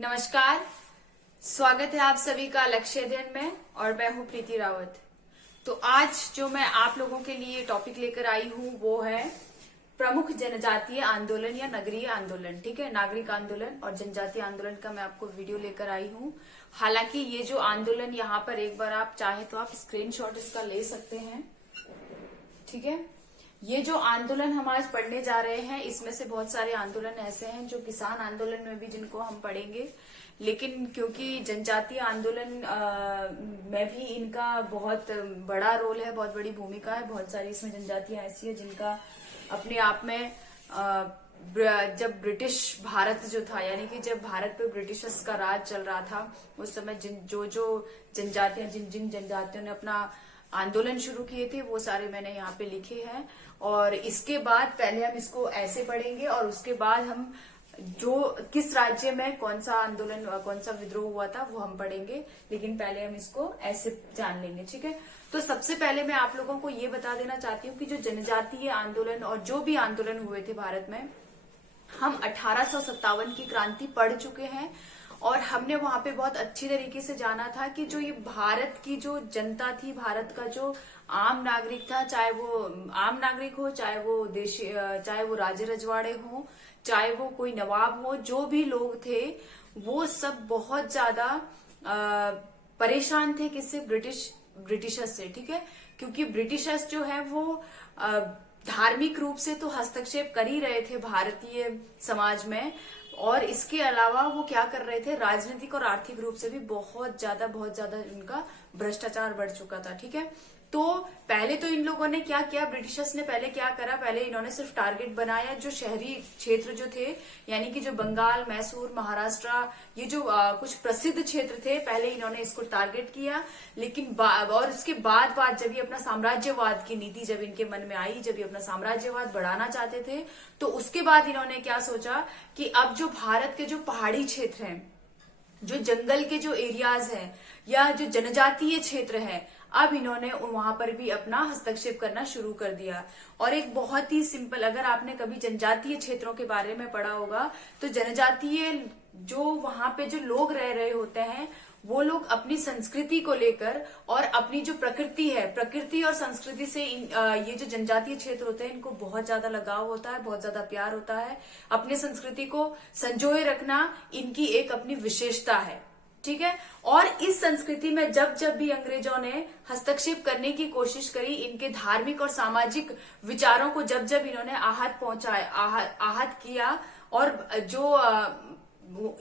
नमस्कार। स्वागत है आप सभी का लक्ष्य अध्ययन में और मैं हूं प्रीति रावत। तो आज जो मैं आप लोगों के लिए टॉपिक लेकर आई हूं वो है प्रमुख जनजातीय आंदोलन या नगरीय आंदोलन। ठीक है, नागरिक आंदोलन और जनजातीय आंदोलन का मैं आपको वीडियो लेकर आई हूं। हालांकि ये जो आंदोलन यहाँ पर एक बार आप चाहे तो आप स्क्रीनशॉट इसका ले सकते हैं। ठीक है, ये जो आंदोलन हम आज पढ़ने जा रहे हैं इसमें से बहुत सारे आंदोलन ऐसे हैं जो किसान आंदोलन में भी जिनको हम पढ़ेंगे, लेकिन क्योंकि जनजातीय आंदोलन में भी इनका बहुत बड़ा रोल है, बहुत बड़ी भूमिका है। बहुत सारी इसमें जनजातियां ऐसी है जिनका अपने आप में जब ब्रिटिश भारत जो था, यानी कि जब भारत पे ब्रिटिशर्स का राज चल रहा था उस समय जो जनजातियां जिन जनजातियों ने अपना आंदोलन शुरू किए थे वो सारे मैंने यहाँ पे लिखे हैं। और इसके बाद पहले हम इसको ऐसे पढ़ेंगे और उसके बाद हम जो किस राज्य में कौन सा आंदोलन कौन सा विद्रोह हुआ था वो हम पढ़ेंगे, लेकिन पहले हम इसको ऐसे जान लेंगे। ठीक है, तो सबसे पहले मैं आप लोगों को ये बता देना चाहती हूँ कि जो जनजातीय आंदोलन और जो भी आंदोलन हुए थे भारत में, हम 1857 की क्रांति पढ़ चुके हैं और हमने वहां पे बहुत अच्छी तरीके से जाना था कि जो ये भारत की जो जनता थी, भारत का जो आम नागरिक था, चाहे वो आम नागरिक हो, चाहे वो राजे रजवाड़े हो, चाहे वो कोई नवाब हो, जो भी लोग थे वो सब बहुत ज्यादा परेशान थे। किससे? ब्रिटिशर्स से। ठीक है, क्योंकि ब्रिटिशर्स जो है वो धार्मिक रूप से तो हस्तक्षेप कर ही रहे थे भारतीय समाज में, और इसके अलावा वो क्या कर रहे थे, राजनीतिक और आर्थिक रूप से भी बहुत ज्यादा इनका भ्रष्टाचार बढ़ चुका था। ठीक है, तो पहले तो इन लोगों ने क्या किया, ब्रिटिशर्स ने पहले क्या करा, पहले इन्होंने सिर्फ टारगेट बनाया जो शहरी क्षेत्र जो थे, यानी कि जो बंगाल, मैसूर, महाराष्ट्र, ये जो कुछ प्रसिद्ध क्षेत्र थे, पहले इन्होंने इसको टारगेट किया। लेकिन और उसके बाद जब ये अपना साम्राज्यवाद की नीति जब इनके मन में आई, जब ये अपना साम्राज्यवाद बढ़ाना चाहते थे, तो उसके बाद इन्होंने क्या सोचा कि अब जो भारत के जो पहाड़ी क्षेत्र हैं, जो जंगल के जो एरियाज हैं या जो जनजातीय क्षेत्र है, अब इन्होंने वहां पर भी अपना हस्तक्षेप करना शुरू कर दिया। और एक बहुत ही सिंपल, अगर आपने कभी जनजातीय क्षेत्रों के बारे में पढ़ा होगा तो जनजातीय जो वहां पे जो लोग रह रहे होते हैं वो लोग अपनी संस्कृति को लेकर और अपनी जो प्रकृति है, प्रकृति और संस्कृति से ये जो जनजातीय क्षेत्र होते हैं इनको बहुत ज्यादा लगाव होता है, बहुत ज्यादा प्यार होता है। अपनी संस्कृति को संजोए रखना इनकी एक अपनी विशेषता है। ठीक है, और इस संस्कृति में जब भी अंग्रेजों ने हस्तक्षेप करने की कोशिश करी, इनके धार्मिक और सामाजिक विचारों को जब इन्होंने आहत किया, और जो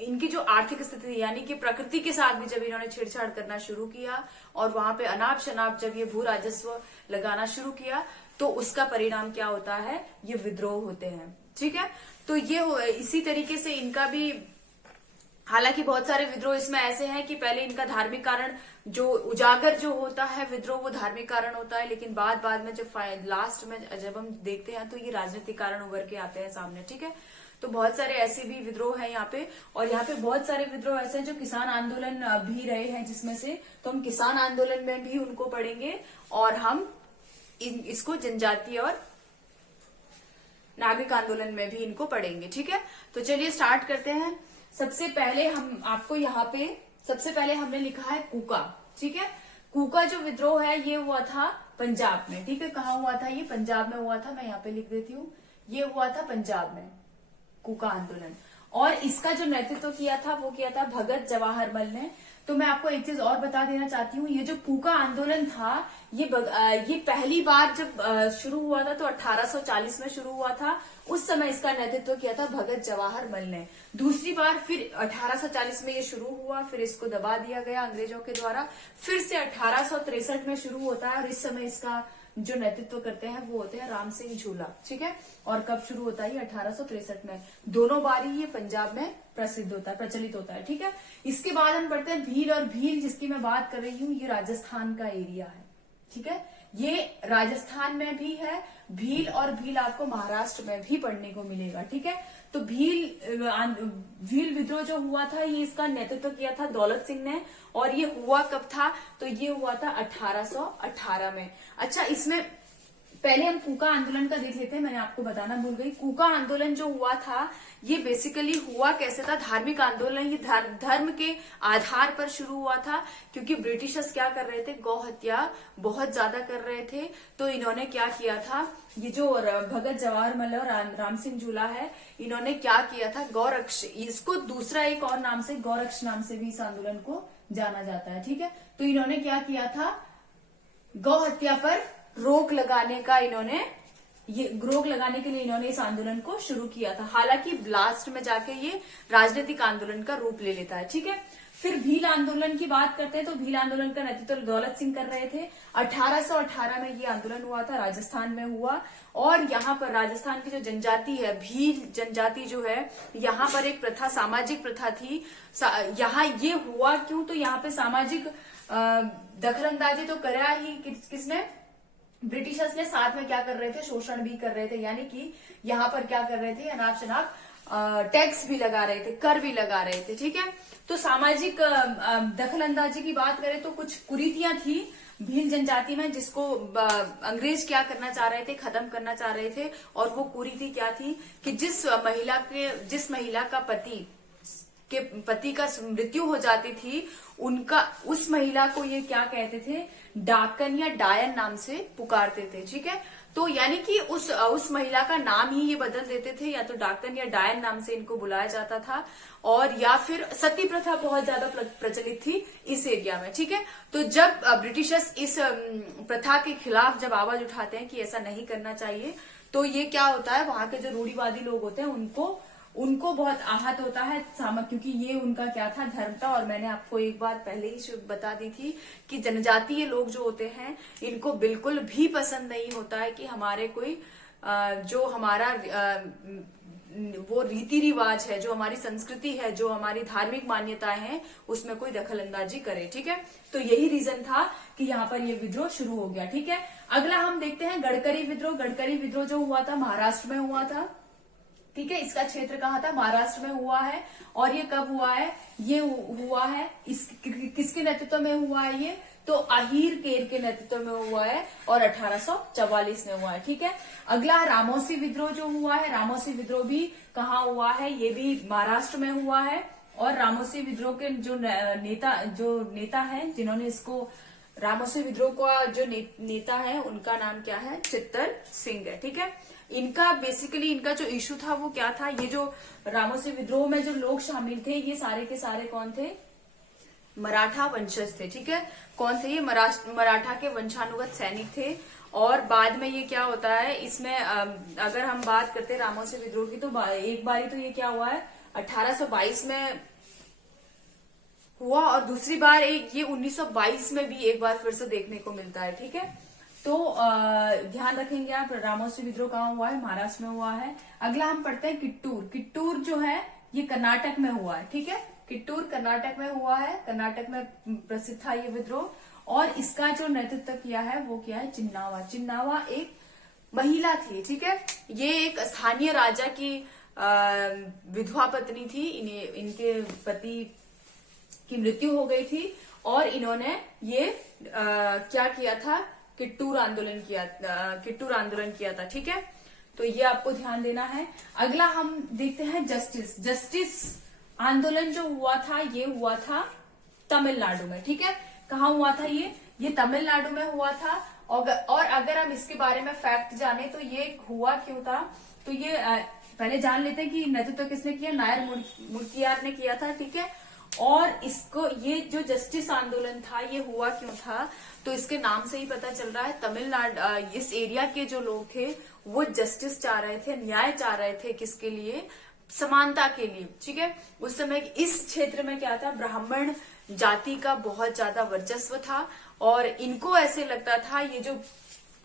इनकी जो आर्थिक स्थिति यानी कि प्रकृति के साथ भी जब इन्होंने छेड़छाड़ करना शुरू किया और वहां पे अनाप शनाप जब ये भू राजस्व लगाना शुरू किया, तो उसका परिणाम क्या होता है, ये विद्रोह होते हैं। ठीक है, तो ये इसी तरीके से इनका भी, हालांकि बहुत सारे विद्रोह इसमें ऐसे हैं कि पहले इनका धार्मिक कारण जो उजागर जो होता है विद्रोह, वो धार्मिक कारण होता है, लेकिन बाद में जब लास्ट में जब हम देखते हैं तो ये राजनीतिक कारण उभर के आते हैं सामने। ठीक है, तो बहुत सारे ऐसे भी विद्रोह हैं यहाँ पे, और यहाँ पे बहुत सारे विद्रोह ऐसे हैं जो किसान आंदोलन भी रहे हैं जिसमें से, तो हम किसान आंदोलन में भी उनको पढ़ेंगे और हम इसको जनजातीय और नागरिक आंदोलन में भी इनको पढ़ेंगे। ठीक है, तो चलिए स्टार्ट करते हैं। सबसे पहले हम आपको यहाँ पे सबसे पहले हमने लिखा है कूका। ठीक है, कूका जो विद्रोह है ये हुआ था पंजाब में। ठीक है, कहाँ हुआ था, ये पंजाब में हुआ था, मैं यहाँ पे लिख देती हूँ, ये हुआ था पंजाब में कूका आंदोलन। और इसका जो नेतृत्व किया था वो किया था भगत जवाहर मल ने। तो मैं आपको एक चीज और बता देना चाहती हूँ, ये जो कूका आंदोलन था ये पहली बार जब शुरू हुआ था तो 1840 में शुरू हुआ था। उस समय इसका नेतृत्व किया था भगत जवाहर मल ने। दूसरी बार फिर 1840 में ये शुरू हुआ, फिर इसको दबा दिया गया अंग्रेजों के द्वारा। फिर से 1863 में शुरू होता है और इस समय इसका जो नेतृत्व करते हैं वो होते हैं राम सिंह झूला। ठीक है, और कब शुरू होता है, 1863 में। दोनों बार ही ये पंजाब में प्रचलित होता है। ठीक है, इसके बाद हम पढ़ते हैं भील, और भील जिसकी मैं बात कर रही हूँ ये राजस्थान का एरिया है। ठीक है, ये राजस्थान में भी है भील, और भील आपको महाराष्ट्र में भी पढ़ने को मिलेगा। ठीक है, तो भील विद्रोह जो हुआ था ये इसका नेतृत्व किया था दौलत सिंह ने, और ये हुआ कब था, तो ये हुआ था 1818 में। अच्छा, इसमें पहले हम कूका आंदोलन का देख लेते हैं। मैंने आपको बताना भूल गई, कूका आंदोलन जो हुआ था ये बेसिकली हुआ कैसे था, धार्मिक आंदोलन, ये धर्म के आधार पर शुरू हुआ था, क्योंकि ब्रिटिशर्स क्या कर रहे थे, गौ हत्या बहुत ज्यादा कर रहे थे। तो इन्होंने क्या किया था, ये जो भगत जवाहरलाल और राम सिंह झूला है, इन्होंने क्या किया था, गौरक्ष, इसको दूसरा एक और नाम से गौरक्ष नाम से भी इस आंदोलन को जाना जाता है, ठीक है। तो इन्होंने क्या किया था, गौ हत्या पर रोक लगाने का रोक लगाने के लिए इन्होंने इस आंदोलन को शुरू किया था। हालांकि लास्ट में जाके ये राजनीतिक आंदोलन का रूप ले लेता है, ठीक है। फिर भील आंदोलन की बात करते हैं तो भील आंदोलन का नेतृत्व दौलत सिंह कर रहे थे। 1818 में ये आंदोलन हुआ था, राजस्थान में हुआ। और यहाँ पर राजस्थान की जो जनजाति है, भील जनजाति जो है, यहाँ पर एक प्रथा, सामाजिक प्रथा थी। यहाँ ये हुआ क्यों, तो यहाँ पे सामाजिक दखलंदाजी तो करा ही किसने, ब्रिटिशर्स ने। साथ में क्या कर रहे थे, शोषण भी कर रहे थे, यानी कि यहाँ पर क्या कर रहे थे, अनाप शनाप टैक्स भी लगा रहे थे, कर भी लगा रहे थे, ठीक है। तो सामाजिक दखलंदाजी की बात करें तो कुछ कुरीतियां थी भील जनजाति में, जिसको अंग्रेज क्या करना चाह रहे थे, खत्म करना चाह रहे थे। और वो कुरीति क्या थी कि जिस महिला का पति का मृत्यु हो जाती थी, उस महिला को ये क्या कहते थे, डाकन या डायन नाम से पुकारते थे, ठीक है। तो यानी कि उस महिला का नाम ही ये बदल देते थे, या तो डाकन या डायन नाम से इनको बुलाया जाता था। और या फिर सती प्रथा बहुत ज्यादा प्रचलित थी इस एरिया में, ठीक है। तो जब ब्रिटिशर्स इस प्रथा के खिलाफ जब आवाज उठाते हैं कि ऐसा नहीं करना चाहिए, तो ये क्या होता है, वहां के जो रूढ़िवादी लोग होते हैं उनको बहुत आहत होता है, क्योंकि ये उनका क्या था, धर्म था। और मैंने आपको एक बार पहले ही बता दी थी कि जनजातीय लोग जो होते हैं, इनको बिल्कुल भी पसंद नहीं होता है कि हमारे कोई जो हमारा वो रीति रिवाज है, जो हमारी संस्कृति है, जो हमारी धार्मिक मान्यताएं हैं, उसमें कोई दखल अंदाजी करे, ठीक है। तो यही रीजन था कि यहाँ पर ये विद्रोह शुरू हो गया, ठीक है। अगला हम देखते हैं गडकरी विद्रोह। गडकरी विद्रोह जो हुआ था महाराष्ट्र में हुआ था, ठीक है। इसका क्षेत्र कहाँ था, महाराष्ट्र में हुआ है। और ये कब हुआ है, ये हुआ है किसके नेतृत्व में हुआ है, ये तो अहीर केर के नेतृत्व में हुआ है, और 1844 में हुआ है, ठीक है। अगला रामोसी विद्रोह जो हुआ है, रामोसी विद्रोह भी कहाँ हुआ है, ये भी महाराष्ट्र में हुआ है। और रामोसी विद्रोह के जो नेता है, जिन्होंने इसको रामोसी विद्रोह का जो नेता है, उनका नाम क्या है, चित्तर सिंह है, ठीक है। इनका बेसिकली इनका जो इशू था वो क्या था, ये जो रामोसी विद्रोह में जो लोग शामिल थे, ये सारे के सारे कौन थे, मराठा वंशज थे, ठीक है। कौन थे ये, मराठा के वंशानुगत सैनिक थे। और बाद में ये क्या होता है, इसमें अगर हम बात करते हैं रामोसी विद्रोह की, तो एक बारी तो ये क्या हुआ है, 1822 में हुआ, और दूसरी बार ये 1922 में भी एक बार फिर से देखने को मिलता है, ठीक है। तो ध्यान रखेंगे आप, रामोसी विद्रोह कहाँ हुआ है, महाराष्ट्र में हुआ है। अगला हम पढ़ते हैं किट्टूर। किट्टूर जो है ये कर्नाटक में हुआ है, ठीक है। किट्टूर कर्नाटक में हुआ है, कर्नाटक में प्रसिद्ध था ये विद्रोह। और इसका जो नेतृत्व किया है वो क्या है, चिन्नावा। चिन्नावा एक महिला थी, ठीक है। ये एक स्थानीय राजा की विधवा पत्नी थी। इनके पति की मृत्यु हो गई थी, और इन्होंने ये क्या किया था, किट्टूर आंदोलन किया था, ठीक है। तो ये आपको ध्यान देना है। अगला हम देखते हैं जस्टिस आंदोलन जो हुआ था, ये हुआ था तमिलनाडु में, ठीक है। कहाँ हुआ था ये तमिलनाडु में हुआ था। और अगर हम इसके बारे में फैक्ट जाने तो ये हुआ क्यों था, तो ये पहले जान लेते हैं कि नेतृत्व किसने किया, नायर मुड़कियार ने किया था, ठीक है। और इसको ये जो जस्टिस आंदोलन था ये हुआ क्यों था, तो इसके नाम से ही पता चल रहा है, तमिलनाडु इस एरिया के जो लोग थे वो जस्टिस चाह रहे थे, न्याय चाह रहे थे, किसके लिए, समानता के लिए, ठीक है। उस समय इस क्षेत्र में क्या था, ब्राह्मण जाति का बहुत ज्यादा वर्चस्व था, और इनको ऐसे लगता था, ये जो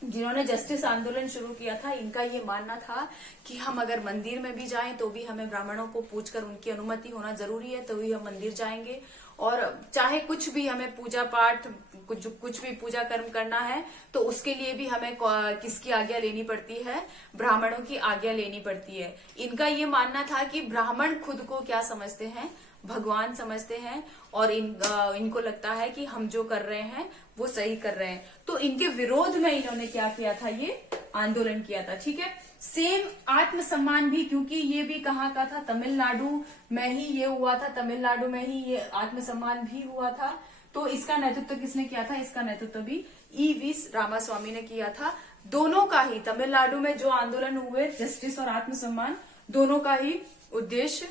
जिन्होंने जस्टिस आंदोलन शुरू किया था, इनका ये मानना था कि हम अगर मंदिर में भी जाएं तो भी हमें ब्राह्मणों को पूछकर उनकी अनुमति होना जरूरी है, तो ही हम मंदिर जाएंगे। और चाहे कुछ भी हमें पूजा पाठ, कुछ भी पूजा कर्म करना है, तो उसके लिए भी हमें किसकी आज्ञा लेनी पड़ती है, ब्राह्मणों की आज्ञा लेनी पड़ती है। इनका ये मानना था कि ब्राह्मण खुद को क्या समझते हैं, भगवान समझते हैं और इनको लगता है कि हम जो कर रहे हैं वो सही कर रहे हैं। तो इनके विरोध में इन्होंने क्या किया था, ये आंदोलन किया था। ठीक है, सेम आत्मसम्मान भी, क्योंकि ये भी कहाँ का था, तमिलनाडु में ही ये हुआ था, तमिलनाडु में ही ये आत्मसम्मान भी हुआ था। तो इसका नेतृत्व किसने किया था, इसका नेतृत्व भी E.V. रामास्वामी ने किया था। दोनों का ही, तमिलनाडु में जो आंदोलन हुए जस्टिस और आत्मसम्मान, दोनों का ही उद्देश्य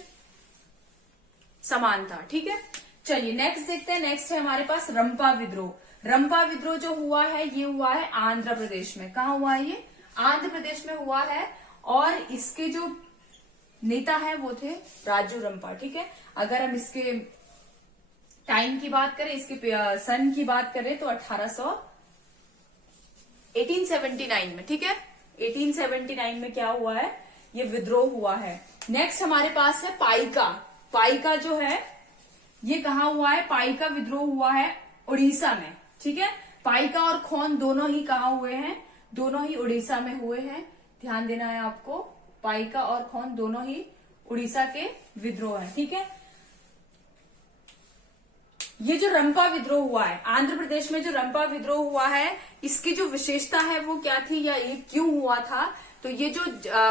समान था। ठीक है, चलिए नेक्स्ट देखते हैं। नेक्स्ट है हमारे पास रंपा विद्रोह। रंपा विद्रोह जो हुआ है ये हुआ है आंध्र प्रदेश में। कहा हुआ है ये, आंध्र प्रदेश में हुआ है और इसके जो नेता है वो थे राजू रंपा। ठीक है, अगर हम इसके टाइम की बात करें, इसके सन की बात करें तो 1879 में। ठीक है, 1879 में क्या हुआ है, ये विद्रोह हुआ है। नेक्स्ट हमारे पास है पाइका। पाइका जो है ये कहा हुआ है, पाइका विद्रोह हुआ है उड़ीसा में। ठीक है, पाइका और खोन दोनों ही कहा हुए हैं, दोनों ही उड़ीसा में हुए हैं। ध्यान देना है आपको, पाइका और खोन दोनों ही उड़ीसा के विद्रोह है। ठीक है, ये जो रंपा विद्रोह हुआ है आंध्र प्रदेश में, जो रंपा विद्रोह हुआ है, इसकी जो विशेषता है वो क्या थी या ये क्यों हुआ था, तो ये जो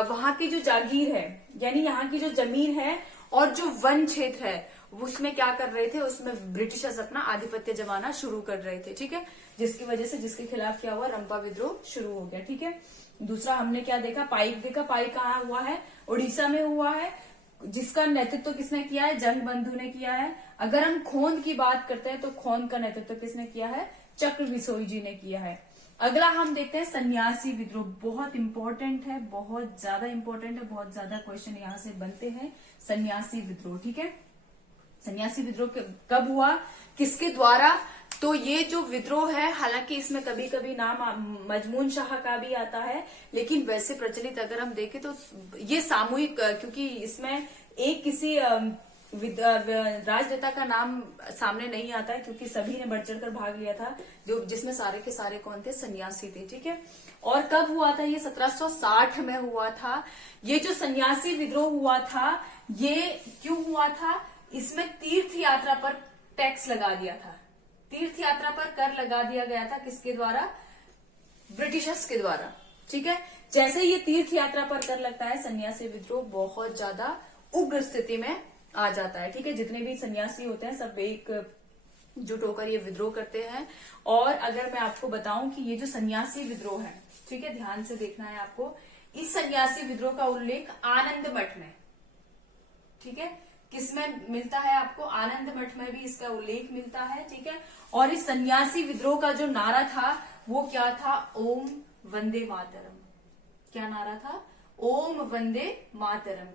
वहां की जो जागीर है, यानी यहाँ की जो जमीन है और जो वन क्षेत्र है, उसमें क्या कर रहे थे, उसमें ब्रिटिशर्स अपना आधिपत्य जमाना शुरू कर रहे थे। ठीक है, जिसकी वजह से, जिसके खिलाफ क्या हुआ, रंपा विद्रोह शुरू हो गया। ठीक है, दूसरा हमने क्या देखा, पाइक देखा। पाइक कहाँ हुआ है, उड़ीसा में हुआ है, जिसका नेतृत्व किसने किया है, जंग बंधु ने किया है। अगर हम खोंद की बात करते हैं तो खोंद का नेतृत्व किसने किया है, चक्र बिसोई जी ने किया है। अगला हम देखते हैं सन्यासी विद्रोह। बहुत इंपॉर्टेंट है, बहुत ज्यादा इंपॉर्टेंट है, बहुत ज्यादा क्वेश्चन यहाँ से बनते हैं। सन्यासी विद्रोह, ठीक है, सन्यासी विद्रोह कब हुआ, किसके द्वारा, तो ये जो विद्रोह है, हालांकि इसमें कभी कभी नाम मजमून शाह का भी आता है, लेकिन वैसे प्रचलित अगर हम देखें तो ये सामूहिक, क्योंकि इसमें एक किसी राजनेता का नाम सामने नहीं आता है, क्योंकि सभी ने बढ़ चढ़कर भाग लिया था, जो जिसमें सारे के सारे कौन थे, सन्यासी थे। ठीक है, और कब हुआ था ये, 1760 में हुआ था। ये जो सन्यासी विद्रोह हुआ था, ये क्यों हुआ था, इसमें तीर्थ यात्रा पर टैक्स लगा दिया था, तीर्थ यात्रा पर कर लगा दिया गया था, किसके द्वारा, ब्रिटिशर्स के द्वारा। ठीक है, जैसे ये तीर्थ यात्रा पर कर लगता है, सन्यासी विद्रोह बहुत ज्यादा उग्र स्थिति में आ जाता है। ठीक है, जितने भी सन्यासी होते हैं सब एक जुट होकर ये विद्रोह करते हैं। और अगर मैं आपको बताऊं कि ये जो सन्यासी विद्रोह है, ठीक है, ध्यान से देखना है आपको, इस सन्यासी विद्रोह का उल्लेख आनंद मठ में, ठीक है, किसमें मिलता है आपको, आनंद मठ में भी इसका उल्लेख मिलता है। ठीक है, और इस सन्यासी विद्रोह का जो नारा था वो क्या था, ओम वंदे मातरम। क्या नारा था, ओम वंदे मातरम।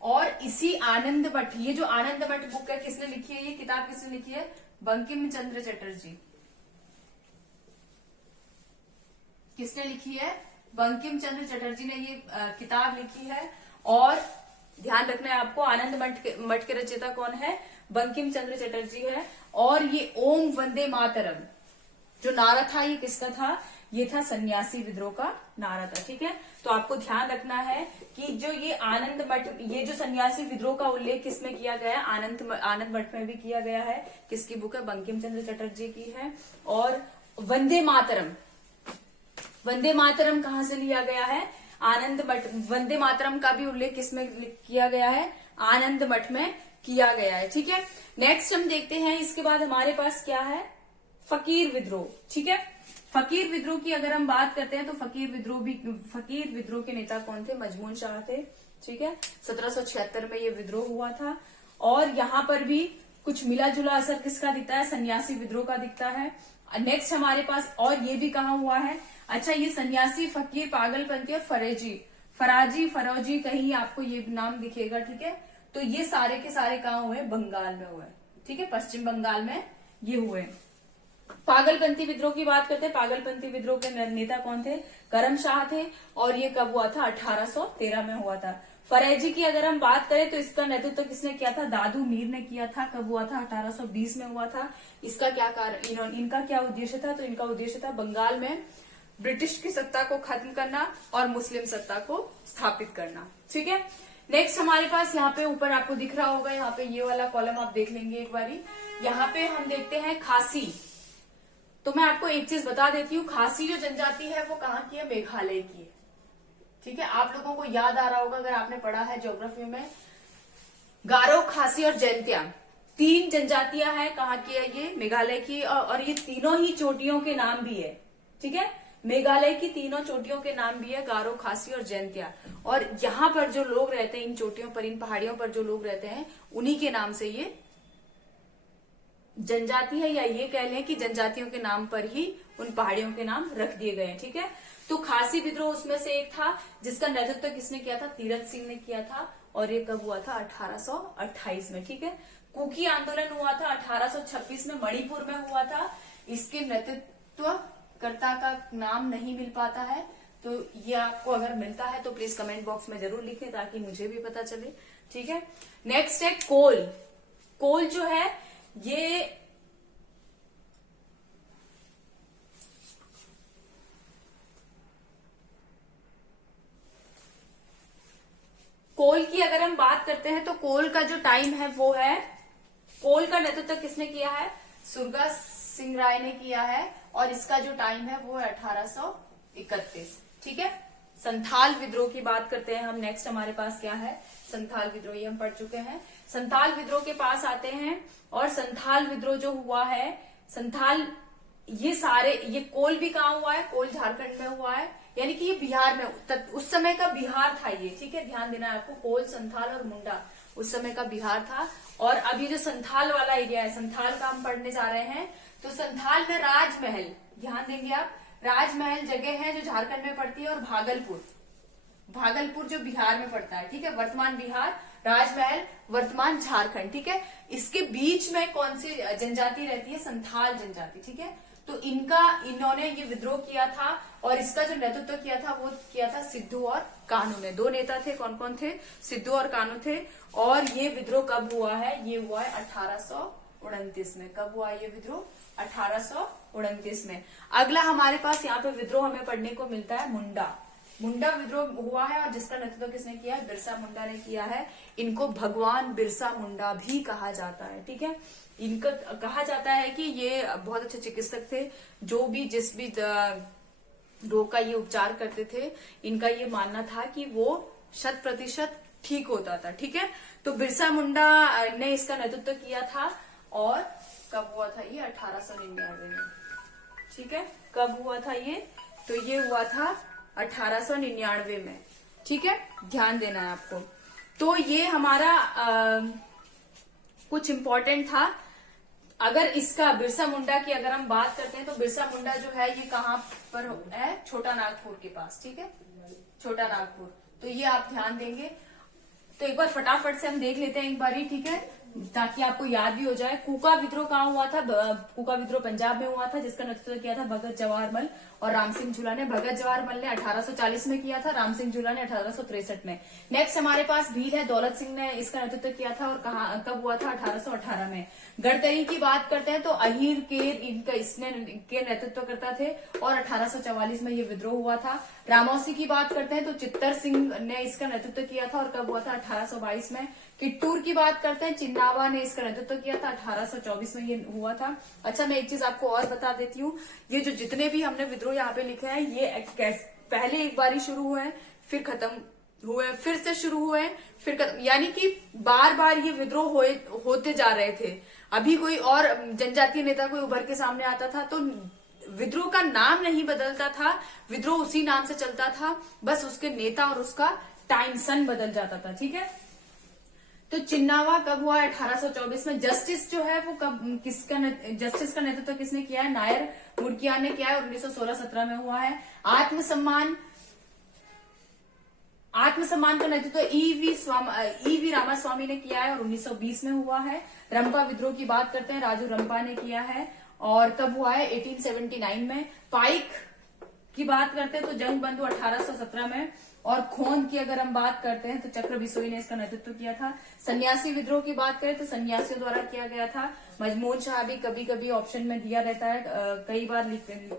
और इसी आनंद मठ, ये जो आनंद मठ बुक है, किसने लिखी है, ये किताब किसने लिखी है, बंकिम चंद्र चटर्जी। किसने लिखी है, बंकिम चंद्र चटर्जी ने ये किताब लिखी है। और ध्यान रखना है आपको, आनंद मठ के रचयिता कौन है, बंकिम चंद्र चटर्जी है। और ये ओम वंदे मातरम जो नारा था, ये किसका था, ये था सन्यासी विद्रोह का नारा था। ठीक है, तो आपको ध्यान रखना है कि जो ये आनंद मठ, ये जो सन्यासी विद्रोह का उल्लेख किसमें किया गया, आनंद मठ में भी किया गया है। किसकी बुक है, बंकिम चंद्र चटर्जी की है। और वंदे मातरम, वंदे मातरम कहाँ से लिया गया है, आनंद मठ। वंदे मातरम का भी उल्लेख किसमें किया गया है, आनंद मठ में किया गया है। ठीक है, नेक्स्ट हम देखते हैं, इसके बाद हमारे पास क्या है, फकीर विद्रोह। ठीक है, फकीर विद्रोह की अगर हम बात करते हैं तो फकीर विद्रोह के नेता कौन थे, मजमून शाह थे। ठीक है, 1776 में ये विद्रोह हुआ था। और यहाँ पर भी कुछ मिला जुला असर किसका दिखता है, सन्यासी विद्रोह का दिखता है। नेक्स्ट हमारे पास, और ये भी कहा हुआ है, अच्छा, ये सन्यासी, फकीर, पागलपंथी और फराजी कहीं आपको ये नाम दिखेगा। ठीक है, तो ये सारे के सारे कहाँ हुए, बंगाल में हुए। ठीक है, पश्चिम बंगाल में ये हुए। पागलपंथी विद्रोह की बात करते हैं, पागलपंथी विद्रोह के नेता कौन थे, करम शाह थे। और ये कब हुआ था, 1813 में हुआ था। फरेजी की अगर हम बात करें तो इसका नेतृत्व किसने किया था, दादू मीर ने किया था। कब हुआ था, 1820 में हुआ था। इसका क्या कारण, इनका क्या उद्देश्य था, तो इनका उद्देश्य था बंगाल में ब्रिटिश की सत्ता को खत्म करना और मुस्लिम सत्ता को स्थापित करना। ठीक है, नेक्स्ट हमारे पास यहाँ पे ऊपर आपको दिख रहा होगा, यहाँ पे ये वाला कॉलम आप देख लेंगे एक बारी। यहाँ पे हम देखते हैं खासी। तो मैं आपको एक चीज बता देती हूँ, खासी जो जनजाति है वो कहाँ की है, मेघालय की है। ठीक है, आप लोगों को याद आ रहा होगा अगर आपने पढ़ा है ज्योग्राफी में, गारो, खासी और जैंतिया 3 जनजातियां हैं। कहाँ की है ये, मेघालय की। और ये तीनों ही चोटियों के नाम भी है। ठीक है, मेघालय की तीनों चोटियों के नाम भी है, गारो, खासी और जैंतिया। और यहाँ पर जो लोग रहते हैं, इन चोटियों पर, इन पहाड़ियों पर जो लोग रहते हैं, उन्हीं के नाम से ये जनजाति है, या ये कह लें कि जनजातियों के नाम पर ही उन पहाड़ियों के नाम रख दिए गए हैं। ठीक है, तो खासी विद्रोह उसमें से एक था, जिसका नेतृत्व किसने किया था, तीरथ सिंह ने किया था। और ये कब हुआ था, 1828 में। ठीक है, कुकी आंदोलन हुआ था 1826 में, मणिपुर में हुआ था। इसके नेतृत्व कर्ता का नाम नहीं मिल पाता है, तो ये आपको अगर मिलता है तो प्लीज कमेंट बॉक्स में जरूर लिखें ताकि मुझे भी पता चले। ठीक है, नेक्स्ट है कोल। कोल जो है ये कोल की अगर हम बात करते हैं तो कोल का जो टाइम है वो है, कोल का नेतृत्व किसने किया है, सुरगा सिंह राय ने किया है। और इसका जो टाइम है वो है 1831। ठीक है, संथाल विद्रोह की बात करते हैं हम। नेक्स्ट हमारे पास क्या है, संथाल विद्रोह, ये हम पढ़ चुके हैं। संथाल विद्रोह के पास आते हैं। और संथाल विद्रोह जो हुआ है, संथाल, ये सारे, ये कोल भी कहाँ हुआ है, कोल झारखंड में हुआ है, यानी कि ये बिहार में, उस समय का बिहार था ये। ठीक है, ध्यान देना है आपको, कोल, संथाल और मुंडा उस समय का बिहार था। और अब ये जो संथाल वाला एरिया है, संथाल का हम पढ़ने जा रहे हैं। तो संथाल में राजमहल, ध्यान देंगे आप, राजमहल जगह है जो झारखंड में पड़ती है। और भागलपुर, भागलपुर जो बिहार में पड़ता है। ठीक है, वर्तमान बिहार, राजमहल वर्तमान झारखंड। ठीक है, इसके बीच में कौन सी जनजाति रहती है, संथाल जनजाति। ठीक है, तो इन्होंने ये विद्रोह किया था। और इसका जो नेतृत्व किया था वो किया था सिद्धू और कान्हू ने। 2 नेता थे, कौन कौन थे, सिद्धू और कान्हू थे। और ये विद्रोह कब हुआ है, ये हुआ है 1829 में। कब हुआ ये विद्रोह, 1829 में। अगला हमारे पास यहाँ पे विद्रोह हमें पढ़ने को मिलता है मुंडा। मुंडा विद्रोह हुआ है और जिसका नेतृत्व किसने किया है, बिरसा मुंडा ने किया है। इनको भगवान बिरसा मुंडा भी कहा जाता है। ठीक है, इनका कहा जाता है कि ये बहुत अच्छे चिकित्सक थे, जो भी जिस भी रोग का ये उपचार करते थे, इनका ये मानना था कि वो 100% ठीक होता था। ठीक है, तो बिरसा मुंडा ने इसका नेतृत्व किया था। और कब हुआ था ये, 1899 में। ठीक है, कब हुआ था ये, तो ये हुआ था 1899 में। ठीक है, ध्यान देना है आपको। तो ये हमारा कुछ इंपॉर्टेंट था। अगर इसका बिरसा मुंडा की अगर हम बात करते हैं तो बिरसा मुंडा जो है ये कहाँ पर है, छोटा नागपुर के पास। ठीक है, छोटा नागपुर, तो ये आप ध्यान देंगे। तो एक बार फटाफट से हम देख लेते हैं एक बारी। ठीक है, ताकि आपको याद भी हो जाए। कूका विद्रोह कहाँ हुआ था, कूका विद्रोह पंजाब में हुआ था, जिसका नेतृत्व किया था भगत जवाहरमल और राम सिंह झूला ने। भगत जवाहरमल ने 1840 में किया था, राम सिंह झूला ने 1863 में। नेक्स्ट हमारे पास भील है, दौलत सिंह ने इसका नेतृत्व किया था। और कहाँ, कब हुआ था, 1818 में। गडतरी की बात करते हैं तो अहीर केर के नेतृत्व करता थे और 1844 में ये विद्रोह हुआ था। रामौसी की बात करते हैं तो चित्तर सिंह ने इसका नेतृत्व किया था और कब हुआ था, 1822 में। किट्टूर की बात करते हैं, चिन्नावा ने इसका नेतृत्व किया था, 1824 में ये हुआ था। अच्छा, मैं एक चीज आपको और बता देती हूँ, ये जो जितने भी हमने विद्रोह यहाँ पे लिखे हैं, ये पहले एक बार ही शुरू हुए हैं, फिर खत्म हुए, फिर से शुरू हुए, फिर खत्म, यानी कि बार बार ये विद्रोह होते जा रहे थे। अभी कोई और जनजातीय नेता कोई उभर के सामने आता था तो विद्रोह का नाम नहीं बदलता था, विद्रोह उसी नाम से चलता था, बस उसके नेता और उसका टाइम सन बदल जाता था। ठीक है, तो चिन्नावा कब हुआ, 1824 में। जस्टिस जो है वो कब, जस्टिस का नेतृत्व किसने किया है, नायर मुड़कियार ने किया है, 1916-17 में हुआ है। आत्मसम्मान का नेतृत्व ईवी रामास्वामी ने किया है और 1920 में हुआ है। रंपा विद्रोह की बात करते हैं, राजू रंपा ने किया है और कब हुआ है, 1879 में। पाइक की बात करते हैं तो जंग बंधु 1817 में और खोंद की अगर हम बात करते हैं तो चक्र बिसोई ने इसका नेतृत्व किया था। सन्यासी विद्रोह की बात करें तो सन्यासियों द्वारा किया गया था। मजमून शाह भी कभी कभी ऑप्शन में दिया रहता है, कई बार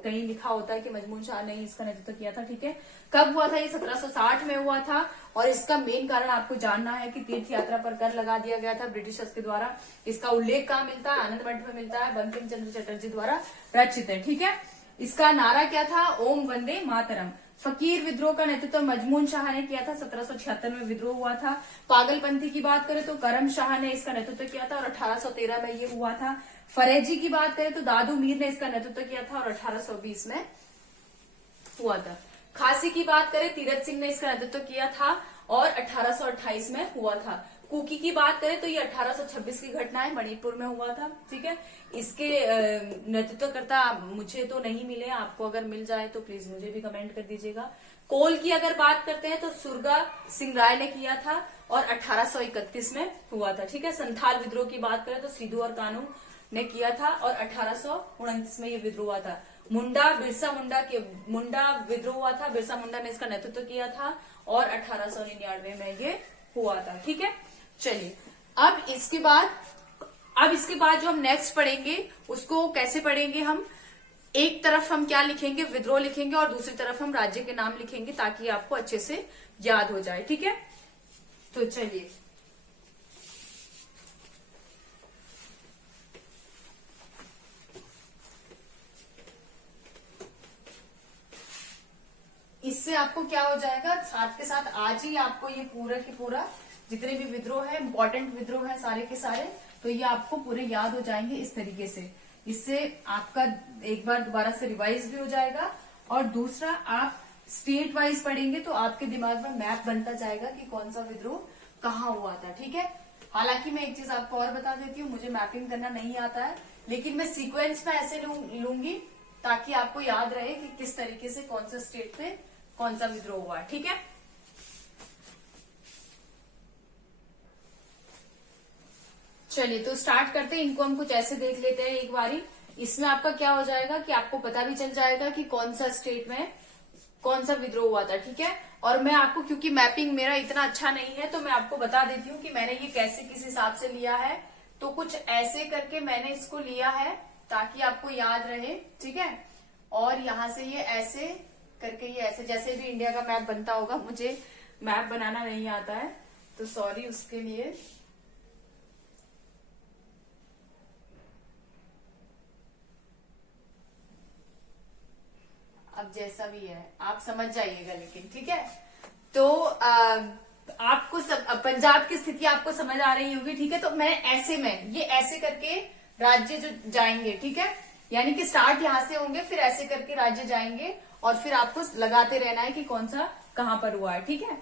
कहीं लिखा होता है कि मजमून शाह ने इसका नेतृत्व किया था। ठीक है, कब हुआ था? ये 1760 में हुआ था। और इसका मेन कारण आपको जानना है कि तीर्थ यात्रा पर कर लगा दिया गया था ब्रिटिशर्स के द्वारा। इसका उल्लेख कहाँ मिलता है? आनंद मठ में मिलता है, बंकिम चंद्र चटर्जी द्वारा रचित है। ठीक है, इसका नारा क्या था? ओम वंदे मातरम। फकीर विद्रोह का नेतृत्व मजमून शाह ने किया था, 1776 में विद्रोह हुआ था। पागलपंथी की बात करें तो करम शाह ने इसका नेतृत्व किया था और 1813 में ये हुआ था। फरेजी की बात करें तो दादू मीर ने इसका नेतृत्व किया था और 1820 में हुआ था। खासी की बात करें, तीरथ सिंह ने इसका नेतृत्व किया था और 1828 में हुआ था। कुकी की बात करें तो ये 1826 की घटना है, मणिपुर में हुआ था। ठीक है, इसके नेतृत्वकर्ता मुझे तो नहीं मिले, आपको अगर मिल जाए तो प्लीज मुझे भी कमेंट कर दीजिएगा। कोल की अगर बात करते हैं तो सुरगा सिंह राय ने किया था और 1831 में हुआ था। ठीक है, संथाल विद्रोह की बात करें तो सिद्धू और कानू ने किया था और 1829 में ये विद्रोह हुआ था। बिरसा मुंडा विद्रोह हुआ था, बिरसा मुंडा ने इसका नेतृत्व किया था और 1899 में ये हुआ था। ठीक है, चलिए अब इसके बाद जो हम नेक्स्ट पढ़ेंगे उसको कैसे पढ़ेंगे हम, एक तरफ हम क्या लिखेंगे? विद्रोह लिखेंगे और दूसरी तरफ हम राज्य के नाम लिखेंगे ताकि आपको अच्छे से याद हो जाए। ठीक है, तो चलिए इससे आपको क्या हो जाएगा, साथ के साथ आज ही आपको ये पूरा की पूरा जितने भी विद्रोह है, इंपॉर्टेंट विद्रोह है सारे के सारे, तो ये आपको पूरे याद हो जाएंगे इस तरीके से। इससे आपका एक बार दोबारा से रिवाइज भी हो जाएगा और दूसरा आप स्टेट वाइज पढ़ेंगे तो आपके दिमाग में मैप बनता जाएगा कि कौन सा विद्रोह कहाँ हुआ था। ठीक है, हालांकि मैं एक चीज आपको और बता देती हूँ, मुझे मैपिंग करना नहीं आता है, लेकिन मैं सीक्वेंस में ऐसे लूंगी ताकि आपको याद रहे कि किस तरीके से कौन सा स्टेट पे कौन सा विद्रोह हुआ। ठीक है, चलिए तो स्टार्ट करते हैं। इनको हम कुछ ऐसे देख लेते हैं एक बारी। इसमें आपका क्या हो जाएगा कि आपको पता भी चल जाएगा कि कौन सा स्टेट में कौन सा विद्रोह हुआ था। ठीक है, और मैं आपको, क्योंकि मैपिंग मेरा इतना अच्छा नहीं है, तो मैं आपको बता देती हूँ कि मैंने ये कैसे किस हिसाब से लिया है। तो कुछ ऐसे करके मैंने इसको लिया है ताकि आपको याद रहे। ठीक है, और यहां से ये ऐसे करके, ये ऐसे जैसे भी इंडिया का मैप बनता होगा, मुझे मैप बनाना नहीं आता है तो सॉरी उसके लिए। अब जैसा भी है आप समझ जाइएगा, लेकिन ठीक है। तो आपको पंजाब की स्थिति आपको समझ आ रही होगी। ठीक है, तो मैं ऐसे में ये ऐसे करके राज्य जो जाएंगे, ठीक है, यानी कि स्टार्ट यहां से होंगे, फिर ऐसे करके राज्य जाएंगे और फिर आपको लगाते रहना है कि कौन सा कहां पर हुआ है। ठीक है,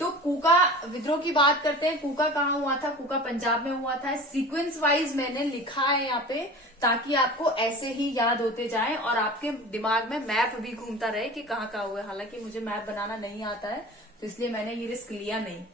तो कूका विद्रोह की बात करते हैं। कूका कहाँ हुआ था? कूका पंजाब में हुआ था। सीक्वेंस वाइज मैंने लिखा है यहाँ पे ताकि आपको ऐसे ही याद होते जाए और आपके दिमाग में मैप भी घूमता रहे कि कहाँ कहाँ हुआ है। हालांकि मुझे मैप बनाना नहीं आता है तो इसलिए मैंने ये रिस्क लिया नहीं।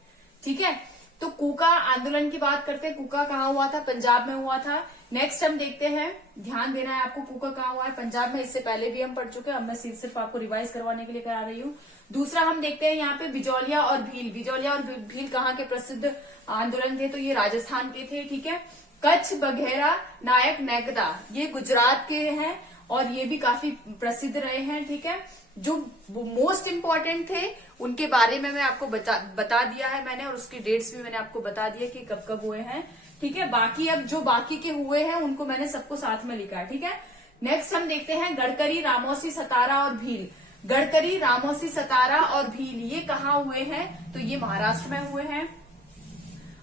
ठीक है, तो कूका आंदोलन की बात करते हैं। कूका कहाँ हुआ था? पंजाब में हुआ था। नेक्स्ट हम देखते हैं, ध्यान देना है आपको, कूका कहाँ हुआ है? पंजाब में। इससे पहले भी हम पढ़ चुके हैं, अब मैं सिर्फ आपको रिवाइज करवाने के लिए करा रही हूँ। दूसरा हम देखते हैं यहाँ पे बिजौलिया और भील। बिजौलिया और भील कहाँ के प्रसिद्ध आंदोलन थे? तो ये राजस्थान के थे। ठीक है, कच्छ बघेरा नायक नैकदा ये गुजरात के हैं और ये भी काफी प्रसिद्ध रहे हैं। ठीक है, जो मोस्ट इम्पोर्टेंट थे उनके बारे में मैं आपको बता दिया है मैंने, और उसकी डेट्स भी मैंने आपको बता दिया कि कब कब हुए हैं। ठीक है, बाकी अब जो बाकी के हुए हैं उनको मैंने सबको साथ में लिखा है। ठीक है, नेक्स्ट हम देखते हैं गडकरी, रामौसी, सतारा और भील। गडकरी, रामौसी, सतारा और भील ये कहाँ हुए हैं? तो ये महाराष्ट्र में हुए हैं।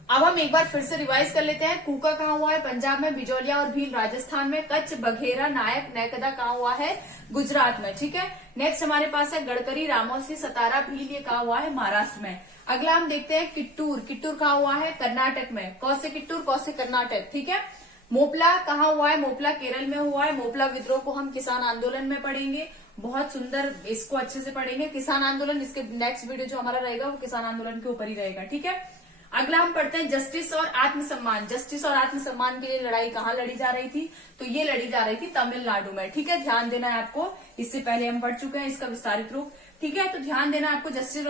अब हम एक बार फिर से रिवाइज कर लेते हैं। कूका कहाँ हुआ है? पंजाब में। बिजौलिया और भील राजस्थान में। कच्छ बघेरा नायक नैकदा कहाँ हुआ है? गुजरात में। ठीक है, नेक्स्ट हमारे पास है गडकरी, रामौसी, सतारा, भील ये कहाँ हुआ है? महाराष्ट्र में। अगला हम देखते हैं किट्टूर। किट्टूर कहाँ हुआ है? कर्नाटक में। कौ से किट्टूर, कौ से कर्नाटक। ठीक है, मोपला कहाँ हुआ है? मोपला केरल में हुआ है। मोपला विद्रोह को हम किसान आंदोलन में पढ़ेंगे, बहुत सुंदर, इसको अच्छे से पढ़ेंगे। किसान आंदोलन, इसके नेक्स्ट वीडियो जो हमारा रहेगा वो किसान आंदोलन के ऊपर ही रहेगा। ठीक है, अगला हम पढ़ते हैं जस्टिस और आत्मसम्मान। जस्टिस और आत्मसम्मान के लिए लड़ाई कहाँ लड़ी जा रही थी? तो ये लड़ी जा रही थी तमिलनाडु में। ठीक है, ध्यान देना है आपको, इससे पहले हम पढ़ चुके हैं इसका विस्तारित रूप। ठीक है। तो ध्यान देना आपको, जस्टिस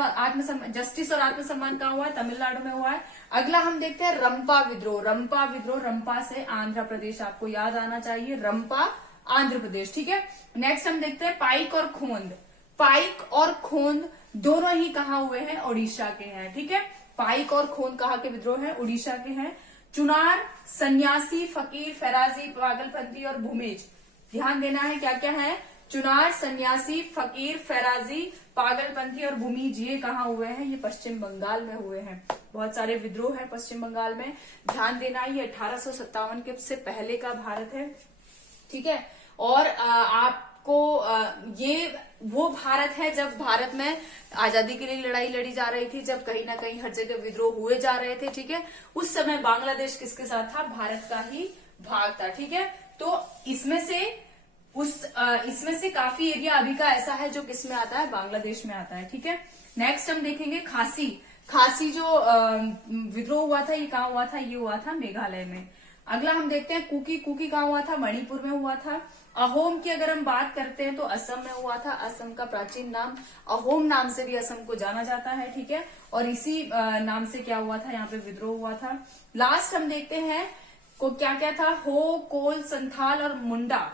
और आत्मसम्मान कहाँ हुआ है? तमिलनाडु में हुआ है। अगला हम देखते हैं रंपा विद्रोह। रंपा विद्रोह, रंपा से आंध्र प्रदेश आपको याद आना चाहिए, रंपा आंध्र प्रदेश, ठीक है। नेक्स्ट हम देखते हैं पाइक और खोंद। पाइक और खोंद दोनों ही कहाँ हुए हैं? ओडिशा के हैं, ठीक है। पाइक और खोंद कहाँ के विद्रोह हैं? उड़ीसा के हैं। चुनार, सन्यासी, फकीर, फैराजी, पागलपंथी और भूमिज, ध्यान देना है क्या क्या है? चुनार, सन्यासी, फकीर, फैराजी, पागलपंथी और भूमिज, ये कहाँ हुए हैं? ये पश्चिम बंगाल में हुए हैं। बहुत सारे विद्रोह है पश्चिम बंगाल में, ध्यान देना। ये 1857 के से पहले का भारत है, ठीक है। और आपको ये वो भारत है जब भारत में आजादी के लिए लड़ाई लड़ी जा रही थी, जब कहीं ना कहीं हर जगह विद्रोह हुए जा रहे थे, ठीक है। उस समय बांग्लादेश किसके साथ था? भारत का ही भाग था, ठीक है। तो इसमें से काफी एरिया अभी का ऐसा है जो किस में आता है? बांग्लादेश में आता है, ठीक है। नेक्स्ट हम देखेंगे खासी। खासी जो विद्रोह हुआ था, ये कहाँ हुआ था? ये हुआ था मेघालय में। अगला हम देखते हैं कुकी। कुकी कहाँ हुआ था? मणिपुर में हुआ था। अहोम की अगर हम बात करते हैं तो असम में हुआ था। असम का प्राचीन नाम अहोम नाम से भी असम को जाना जाता है, ठीक है। और इसी नाम से क्या हुआ था? यहाँ पे विद्रोह हुआ था। लास्ट हम देखते हैं को क्या क्या था? हो, कोल, संथाल और मुंडा।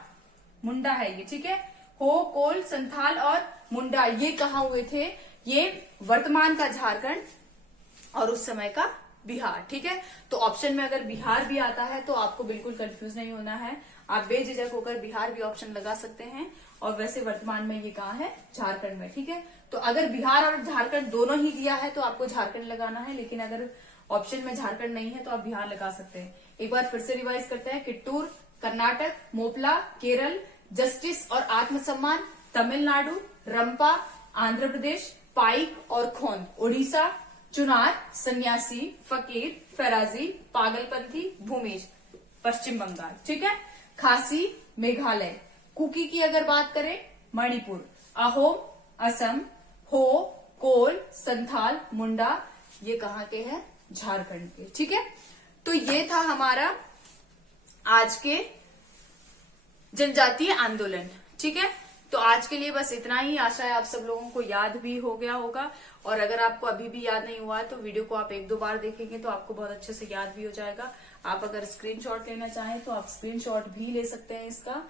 मुंडा है ये, ठीक है। हो, कोल, संथाल और मुंडा, ये कहाँ हुए थे? ये वर्तमान का झारखंड और उस समय का बिहार, ठीक है। तो ऑप्शन में अगर बिहार भी आता है तो आपको बिल्कुल कंफ्यूज नहीं होना है, आप बेझिझक होकर बिहार भी ऑप्शन लगा सकते हैं। और वैसे वर्तमान में ये कहाँ है? झारखंड में, ठीक है। तो अगर बिहार और झारखंड दोनों ही दिया है तो आपको झारखंड लगाना है, लेकिन अगर ऑप्शन में झारखंड नहीं है तो आप बिहार लगा सकते हैं। एक बार फिर से रिवाइज करते हैं। किट्टूर कर्नाटक, मोपला केरल, जस्टिस और आत्मसम्मान तमिलनाडु, रंपा आंध्र प्रदेश, पाइक और खोंद उड़ीसा, चुनार, सन्यासी, फकीर, फैराजी, पागलपंथी, भूमिज पश्चिम बंगाल, ठीक है। खासी मेघालय, कुकी की अगर बात करें मणिपुर, अहोम असम, हो, कोल, संथाल, मुंडा, ये कहाँ के हैं? झारखंड के, ठीक है। तो ये था हमारा आज के जनजातीय आंदोलन, ठीक है। तो आज के लिए बस इतना ही। आशा है आप सब लोगों को याद भी हो गया होगा, और अगर आपको अभी भी याद नहीं हुआ है तो वीडियो को आप 1-2 बार देखेंगे तो आपको बहुत अच्छे से याद भी हो जाएगा। आप अगर स्क्रीनशॉट लेना चाहें तो आप स्क्रीनशॉट भी ले सकते हैं इसका।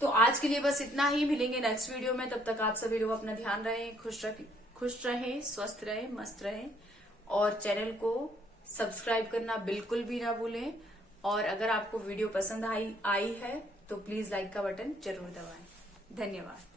तो आज के लिए बस इतना ही, मिलेंगे नेक्स्ट वीडियो में। तब तक आप सभी लोग अपना ध्यान रखें, खुश रहें, स्वस्थ रहें, मस्त रहें, और चैनल को सब्सक्राइब करना बिल्कुल भी ना भूलें। और अगर आपको वीडियो पसंद आई है तो प्लीज लाइक का बटन जरूर दबाएं। धन्यवाद।